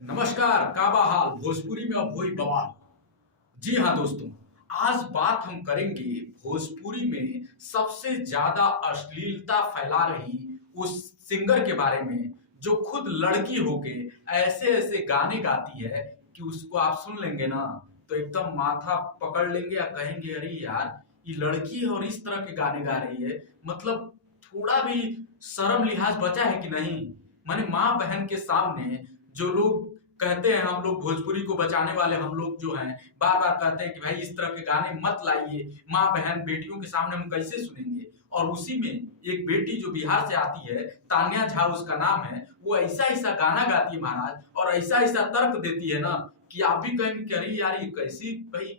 नमस्कार, का बा हाल भोजपुरी में अब वही बवाल। जी हाँ दोस्तों, आज बात हम करेंगे भोजपुरी में सबसे ज्यादा अश्लीलता फैला रही उस सिंगर के बारे में जो खुद लड़की होके ऐसे ऐसे गाने गाती है कि उसको आप सुन लेंगे ना तो एकदम माथा पकड़ लेंगे या कहेंगे अरे यार ये लड़की है और इस तरह के गाने गा रही है। मतलब थोड़ा भी शर्म लिहाज बचा है कि नहीं। माने माँ बहन के सामने जो लोग कहते हैं हम लोग भोजपुरी को बचाने वाले हम लोग जो हैं बार बार कहते हैं कि भाई इस तरह के गाने मत लाइए, माँ बहन बेटियों के सामने हम कैसे सुनेंगे। और उसी में एक बेटी जो बिहार से आती है, तान्या झा उसका नाम है, वो ऐसा ऐसा गाना गाती है महाराज और ऐसा ऐसा तर्क देती है ना कि आप भी कहेंगे कि अरे यार ये कैसी भाई।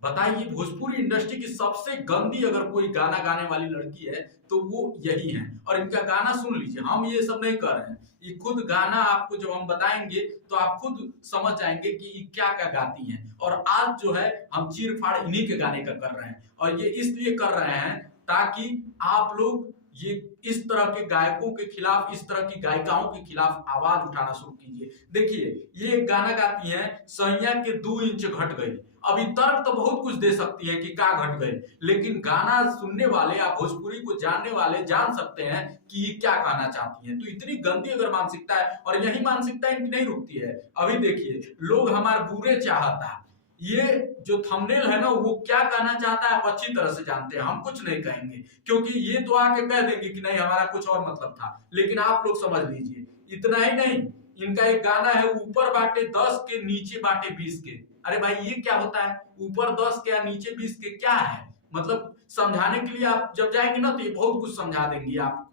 बताइए, भोजपुरी इंडस्ट्री की सबसे गंदी अगर कोई गाना गाने वाली लड़की है तो वो यही है। और इनका गाना सुन लीजिए, हम ये सब नहीं कर रहे हैं, ये खुद गाना आपको जब हम बताएंगे तो आप खुद समझ जाएंगे कि ये क्या क्या गाती हैं। और आज जो है हम चीर फाड़ इन्हीं के गाने का कर रहे हैं और ये इसलिए कर रहे हैं ताकि आप लोग ये इस तरह के गायकों के खिलाफ, इस तरह की गायिकाओं के खिलाफ आवाज उठाना शुरू कीजिए। देखिए, ये एक गाना गाती हैं, सैया के 2 इंच घट गए। अभी तर्क तो बहुत कुछ दे सकती है कि क्या घट गए, लेकिन गाना सुनने वाले या भोजपुरी को जानने वाले जान सकते हैं कि ये क्या कहना चाहती हैं। तो इतनी गंदी अगर मानसिकता है, और यही मानसिकता इनकी नहीं रुकती है। अभी देखिए, लोग हमारे बुरे चाहता है, ये जो थंबनेल है ना वो क्या कहना चाहता है आप अच्छी तरह से जानते हैं, हम कुछ नहीं कहेंगे क्योंकि ये तो आके कह देंगे कि नहीं हमारा कुछ और मतलब था। लेकिन आप लोग समझ लीजिए, इतना ही नहीं, इनका एक गाना है ऊपर बाटे 10 के नीचे बाटे 20 के। अरे भाई ये क्या होता है, ऊपर 10 के या नीचे 20 के क्या है। मतलब समझाने के लिए आप जब जाएंगे ना तो ये बहुत कुछ समझा देंगी आप।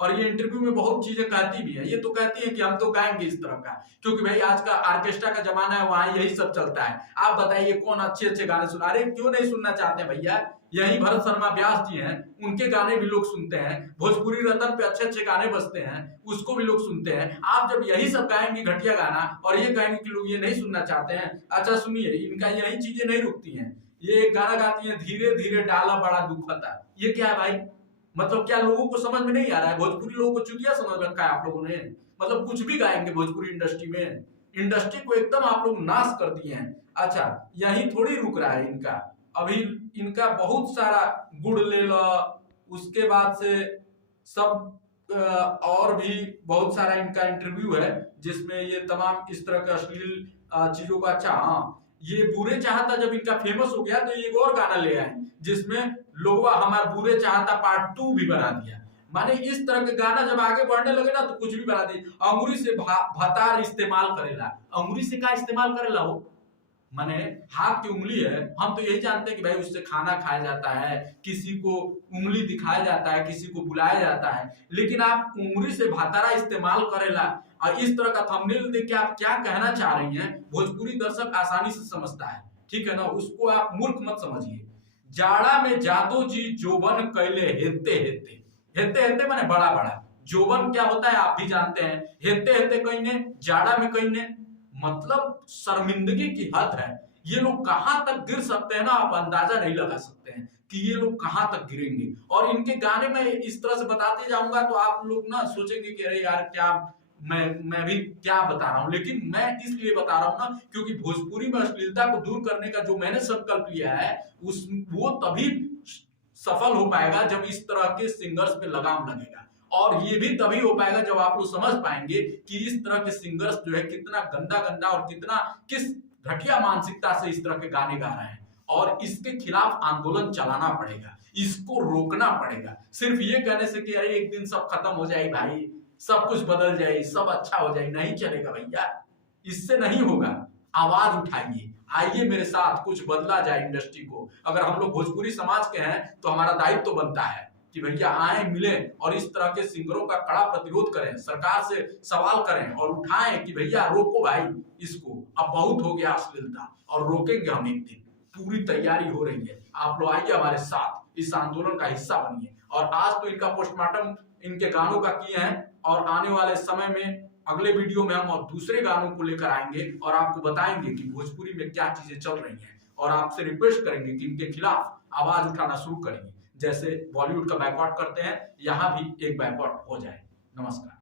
और ये इंटरव्यू में बहुत चीजें कहती भी है, ये तो कहती है कि हम तो गाएंगे इस तरह का, क्योंकि भाई आज का ऑर्केस्ट्रा का जमाना है, वहां यही सब चलता है। आप बताइए कौन अच्छे अच्छे गाने सुना, अरे क्यों नहीं सुनना चाहते भैया। यही भरत शर्मा व्यास जी हैं, उनके गाने भी लोग सुनते हैं। भोजपुरी रतन पे अच्छे अच्छे गाने बजते हैं, उसको भी लोग सुनते हैं। आप जब यही सब गाएंगे घटिया गाना और ये कहेंगे कि लोग ये नहीं सुनना चाहते हैं। अच्छा सुनिए, इनका यही चीजें नहीं रुकती हैं। ये एक गाना गाती है, धीरे धीरे डाला बड़ा दुखता। ये क्या है भाई, मतलब क्या लोगों को समझ में नहीं आ रहा है। भोजपुरी लोगों को चुतिया समझ रखा है आप लोगों ने। मतलब कुछ भी गाएंगे भोजपुरी इंडस्ट्री में, इंडस्ट्री को एकदम आप लोग नाश कर दिए हैं। अच्छा, यही थोड़ी रुक रहा है इनका, अभी इनका बहुत सारा गुड़ ले लो, उसके बाद से सब और भी बहुत सारा इनका इंटरव्यू है जिसमें ये तमाम इस तरह के अश्लील चीजों का। अच्छा हाँ, ये बुरे चाहता जब इनका फेमस हो गया तो ये एक और गाना ले आए जिसमें लोगवा हमार बुरे चाहता पार्ट 2 भी बना दिया। माने इस तरह के गाना जब आगे बढ़ने लगे ना तो कुछ भी बना दी। अंगुरी से भतार इस्तेमाल करेला, अंगुरी से का इस्तेमाल करेला हो, माने हाथ की उंगली है। हम तो यही जानते हैं कि भाई उससे खाना खाया जाता है, किसी को उंगली दिखाया जाता है, किसी को बुलाया जाता है, लेकिन आप उंगली से भातारा इस्तेमाल करेला और इस तरह का थंबनेल देख के आप क्या कहना चाह रही हैं, भोजपुरी दर्शक आसानी से समझता है। ठीक है ना, उसको आप मूर्ख मत समझिए। जाड़ा में जादो जी जोबन कैले हेते हेते, हेते हेते माने बड़ा बड़ा, जोबन क्या होता है आप भी जानते हैं, हेते हेते कहीं जाड़ा में कहीं, मतलब शर्मिंदगी की हद है। ये लोग कहां तक गिर सकते हैं ना, आप अंदाजा नहीं लगा सकते हैं कि ये लोग कहां तक गिरेंगे। और इनके गाने में इस तरह से बताते जाऊंगा तो आप लोग ना सोचेंगे कि अरे यार क्या मैं भी क्या बता रहा हूं। लेकिन मैं इसलिए बता रहा हूं ना क्योंकि भोजपुरी में अश्लीलता को दूर करने का जो मैंने संकल्प लिया है उस वो तभी सफल हो पाएगा जब इस तरह के सिंगर्स पे लगाम लगेगा। और ये भी तभी हो पाएगा जब आप लोग समझ पाएंगे कि इस तरह के सिंगर्स जो है कितना गंदा गंदा और कितना किस घटिया मानसिकता से इस तरह के गाने गा रहे हैं। और इसके खिलाफ आंदोलन चलाना पड़ेगा, इसको रोकना पड़ेगा। सिर्फ ये कहने से कि अरे एक दिन सब खत्म हो जाए भाई, सब कुछ बदल जाए, सब अच्छा हो जाए, नहीं चलेगा भैया, इससे नहीं होगा। आवाज उठाइए, आइए मेरे साथ, कुछ बदला जाए इंडस्ट्री को। अगर हम लोग भोजपुरी समाज के हैं तो हमारा दायित्व तो बनता है कि भैया आए, मिले और इस तरह के सिंगरों का कड़ा प्रतिरोध करें, सरकार से सवाल करें और उठाएं कि भैया रोको भाई इसको, अब बहुत हो गया अश्लीलता। और रोकेंगे हम एक दिन, पूरी तैयारी हो रही है। आप लोग आइए हमारे साथ, इस आंदोलन का हिस्सा बनिए। और आज तो इनका पोस्टमार्टम इनके गानों का किए हैं और आने वाले समय में अगले वीडियो में हम और दूसरे गानों को लेकर आएंगे और आपको बताएंगे कि भोजपुरी में क्या चीजें चल रही हैं। और आपसे रिक्वेस्ट करेंगे कि इनके खिलाफ आवाज उठाना शुरू करेंगे, जैसे बॉलीवुड का बैकआउट करते हैं, यहां भी एक बैकआउट हो जाए। नमस्कार।